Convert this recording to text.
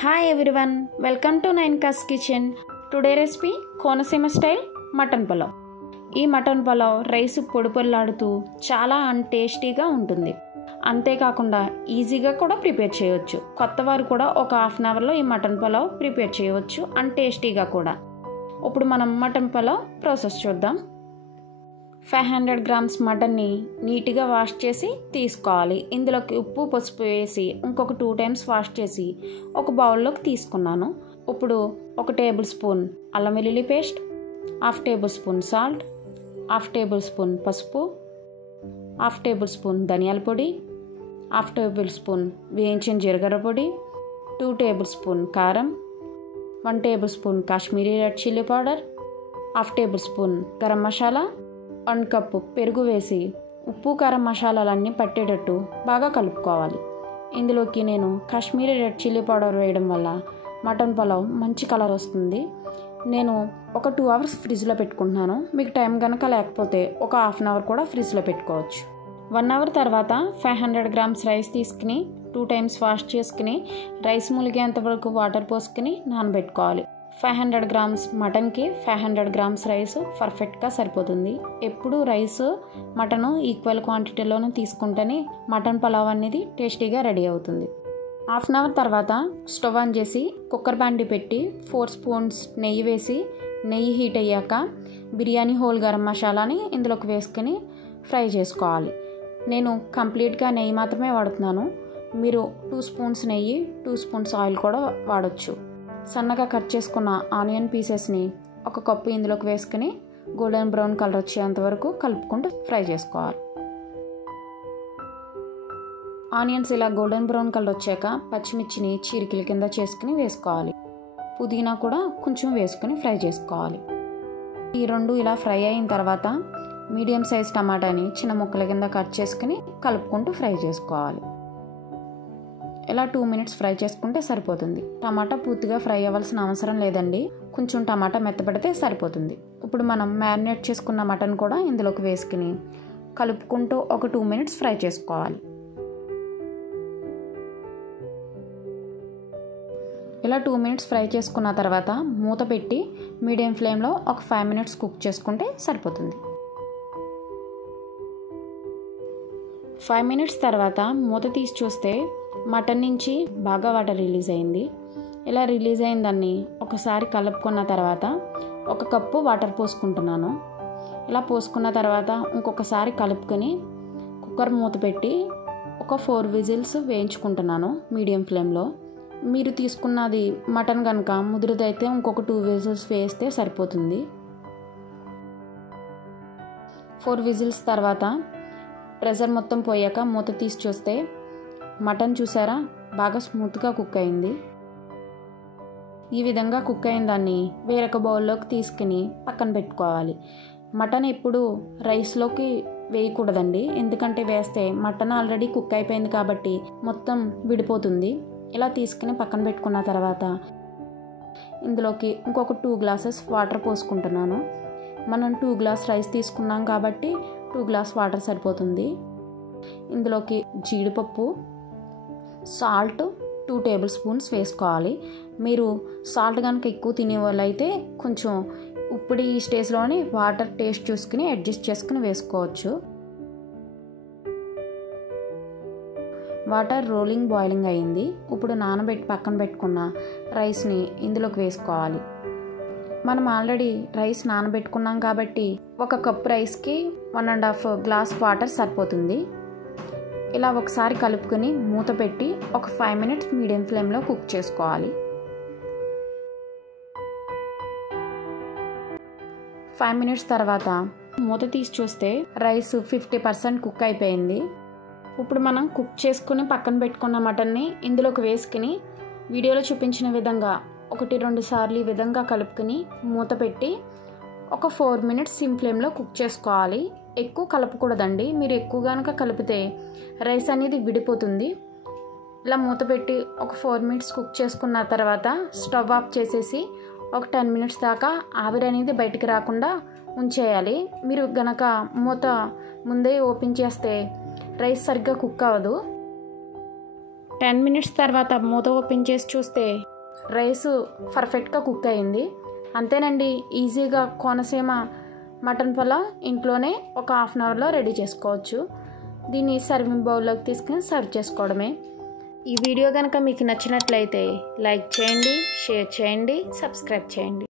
Hi everyone, welcome to నైన్కాస్ kitchen. Today recipe Konaseema style mutton pulao. ఈ mutton pulao rice పొడి పొల్లాడుతూ చాలా టేస్టీగా ఉంటుంది. అంతేకాకుండా ఈజీగా కూడా ప్రిపేర్ చేయవచ్చు. కొత్త వారు కూడా ఒక హాఫ్ అన్ అవర్లో ఈ మటన్ పులావ్ ప్రిపేర్ చేయవచ్చు టేస్టీగా కూడా. ఇప్పుడు మనం మటన్ పులావ్ ప్రాసెస్ చూద్దాం. 500 గ్రామ్స్ మటన్ని నీట్గా వాష్ చేసి తీసుకోవాలి. ఇందులోకి ఉప్పు పసుపు వేసి ఇంకొక 2 టైమ్స్ వాష్ చేసి ఒక బౌల్లోకి తీసుకున్నాను. ఇప్పుడు 1 టేబుల్ స్పూన్ అల్లం వెల్లుల్లి paste, 1/2 tablespoon salt, 1/2 tablespoon పసుపు, 1/2 టేబుల్ స్పూన్ ధనియాల పొడి, 1/2 టేబుల్ స్పూన్ వేయించిన జీలకర్ర పొడి, 2 టేబుల్ స్పూన్ కారం, 1 table spoon Kashmiri red chilli powder, 1/2 table spoon garam masala, 1 cup పెరుగు వేసి ఉప్పు కారం మసాలాలన్నీ పట్టేటట్టు బాగా కలుపుకోవాలి. ఇందులోకి నేను కాశ్మీరీ రెడ్ చిల్లీ పౌడర్ వేయడం వల్ల మటన్ పులావ్ మంచి కలర్ వస్తుంది. నేను ఒక 2 అవర్స్ ఫ్రిడ్జ్లో పెట్టుకుంటున్నాను. మీకు టైం కనుక లేకపోతే ఒక హాఫ్ అన్ అవర్ కూడా ఫ్రిడ్జ్లో పెట్టుకోవచ్చు. 1 అవర్ తర్వాత 500 గ్రామ్స్ రైస్ తీసుకుని 2 టైమ్స్ వాష్ చేసుకుని రైస్ ములిగేంత వరకు వాటర్ పోసుకుని నానబెట్టుకోవాలి. 500 గ్రామ్స్ మటన్కి 500 గ్రామ్స్ రైస్ పర్ఫెక్ట్గా సరిపోతుంది. ఎప్పుడు రైస్ మటను ఈక్వల్ క్వాంటిటీలోనే తీసుకుంటేనే మటన్ పులావ్ అనేది టేస్టీగా రెడీ అవుతుంది. హాఫ్ అన్ అవర్ తర్వాత స్టవ్ ఆన్ చేసి కుక్కర్ బాండి పెట్టి 4 స్పూన్స్ నెయ్యి వేసి నెయ్యి హీట్ అయ్యాక బిర్యానీ హోల్ గరం మసాలాని ఇందులోకి వేసుకుని ఫ్రై చేసుకోవాలి. నేను కంప్లీట్గా నెయ్యి మాత్రమే వాడుతున్నాను. మీరు 2 స్పూన్స్ నెయ్యి 2 స్పూన్స్ ఆయిల్ కూడా వాడచ్చు. సన్నగా కట్ చేసుకున్న ఆనియన్ పీసెస్ని 1 కప్పు ఇందులోకి వేసుకుని గోల్డెన్ బ్రౌన్ కలర్ వచ్చేంత వరకు కలుపుకుంటూ ఫ్రై చేసుకోవాలి. ఆనియన్స్ ఇలా గోల్డెన్ బ్రౌన్ కలర్ వచ్చాక పచ్చిమిర్చిని చీరికల కింద చేసుకుని వేసుకోవాలి. పుదీనా కూడా కొంచెం వేసుకుని ఫ్రై చేసుకోవాలి. ఈ 2 ఇలా ఫ్రై అయిన తర్వాత మీడియం సైజ్ టమాటాని చిన్న ముక్కల కింద కట్ చేసుకుని కలుపుకుంటూ ఫ్రై చేసుకోవాలి. ఇలా 2 మినిట్స్ ఫ్రై చేసుకుంటే సరిపోతుంది. టమాటా పూర్తిగా ఫ్రై అవ్వాల్సిన అవసరం లేదండి. కొంచెం టమాటా మెత్తపడితే సరిపోతుంది. ఇప్పుడు మనం మ్యారినేట్ చేసుకున్న మటన్ కూడా ఇందులోకి వేసుకుని కలుపుకుంటూ ఒక 2 మినిట్స్ ఫ్రై చేసుకోవాలి. ఇలా 2 మినిట్స్ ఫ్రై చేసుకున్న తర్వాత మూత పెట్టి మీడియం ఫ్లేమ్లో ఒక 5 మినిట్స్ కుక్ చేసుకుంటే సరిపోతుంది. 5 మినిట్స్ తర్వాత మూత తీసి చూస్తే మటన్ నుంచి బాగా వాటర్ రిలీజ్ అయింది. ఇలా రిలీజ్ అయిన దాన్ని ఒకసారి కలుపుకున్న తర్వాత 1 కప్పు వాటర్ పోసుకుంటున్నాను. ఇలా పోసుకున్న తర్వాత ఇంకొకసారి కలుపుకొని కుక్కర్ మూత పెట్టి ఒక 4 విజిల్స్ వేయించుకుంటున్నాను మీడియం ఫ్లేమ్లో. మీరు తీసుకున్నది మటన్ కనుక ముదురుదైతే ఇంకొక 2 విజిల్స్ వేస్తే సరిపోతుంది. 4 విజిల్స్ తర్వాత ప్రెషర్ మొత్తం పోయాక మూత తీసి చూస్తే మటన్ చూసారా బాగా స్మూత్గా కుక్ అయింది. ఈ విధంగా కుక్ అయిన దాన్ని వేరొక బౌల్లోకి తీసుకుని పక్కన పెట్టుకోవాలి. మటన్ ఎప్పుడు రైస్లోకి వేయకూడదండి, ఎందుకంటే వేస్తే మటన్ ఆల్రెడీ కుక్ అయిపోయింది కాబట్టి మొత్తం విడిపోతుంది. ఇలా తీసుకుని పక్కన పెట్టుకున్న తర్వాత ఇందులోకి ఇంకొక 2 గ్లాసెస్ వాటర్ పోసుకుంటున్నాను. మనం 2 గ్లాస్ రైస్ తీసుకున్నాం కాబట్టి 2 గ్లాస్ వాటర్ సరిపోతుంది. ఇందులోకి జీడిపప్పు, సాల్ట్ 2 టేబుల్ స్పూన్స్ వేసుకోవాలి. మీరు సాల్ట్ కనుక ఎక్కువ తినే వాళ్ళు అయితే కొంచెం ఇప్పుడు ఈ స్టేజ్లోని వాటర్ టేస్ట్ చూసుకుని అడ్జస్ట్ చేసుకుని వేసుకోవచ్చు. వాటర్ రోలింగ్ బాయిలింగ్ అయ్యింది. ఇప్పుడు నానబెట్టి పక్కన పెట్టుకున్న రైస్ని ఇందులోకి వేసుకోవాలి. మనం ఆల్రెడీ రైస్ నానబెట్టుకున్నాం కాబట్టి 1 కప్ రైస్కి 1.5 గ్లాస్ వాటర్ సరిపోతుంది. ఇలా ఒకసారి కలుపుకొని మూత పెట్టి ఒక 5 మినిట్స్ మీడియం ఫ్లేమ్లో కుక్ చేసుకోవాలి. 5 మినిట్స్ తర్వాత మూత తీసి చూస్తే రైస్ 50% కుక్ అయిపోయింది. ఇప్పుడు మనం కుక్ చేసుకుని పక్కన పెట్టుకున్న మటన్ని ఇందులోకి వేసుకుని వీడియోలో చూపించిన విధంగా 1-2 సార్లు ఈ విధంగా కలుపుకొని మూత పెట్టి ఒక 4 మినిట్స్ సిమ్ ఫ్లేమ్లో కుక్ చేసుకోవాలి. ఎక్కువ కలపకూడదండి, మీరు ఎక్కువ కనుక కలిపితే రైస్ అనేది విడిపోతుంది. ఇలా మూత పెట్టి ఒక 4 మినిట్స్ కుక్ చేసుకున్న తర్వాత స్టవ్ ఆఫ్ చేసేసి ఒక 10 మినిట్స్ దాకా ఆవిరి అనేది బయటికి రాకుండా ఉంచేయాలి. మీరు గనక మూత ముందే ఓపెన్ చేస్తే రైస్ సరిగ్గా కుక్ అవ్వదు. 10 మినిట్స్ తర్వాత మూత ఓపెన్ చేసి చూస్తే రైస్ పర్ఫెక్ట్గా కుక్ అయింది. అంతేనండి, ఈజీగా కోనసీమ మటన్ పులావ్ ఇంట్లోనే ఒక హాఫ్ అన్ అవర్లో రెడీ చేసుకోవచ్చు. దీన్ని సర్వింగ్ బౌల్లోకి తీసుకుని సర్వ్ చేసుకోవడమే. ఈ వీడియో కనుక మీకు నచ్చినట్లయితే లైక్ చేయండి, షేర్ చేయండి, సబ్స్క్రైబ్ చేయండి.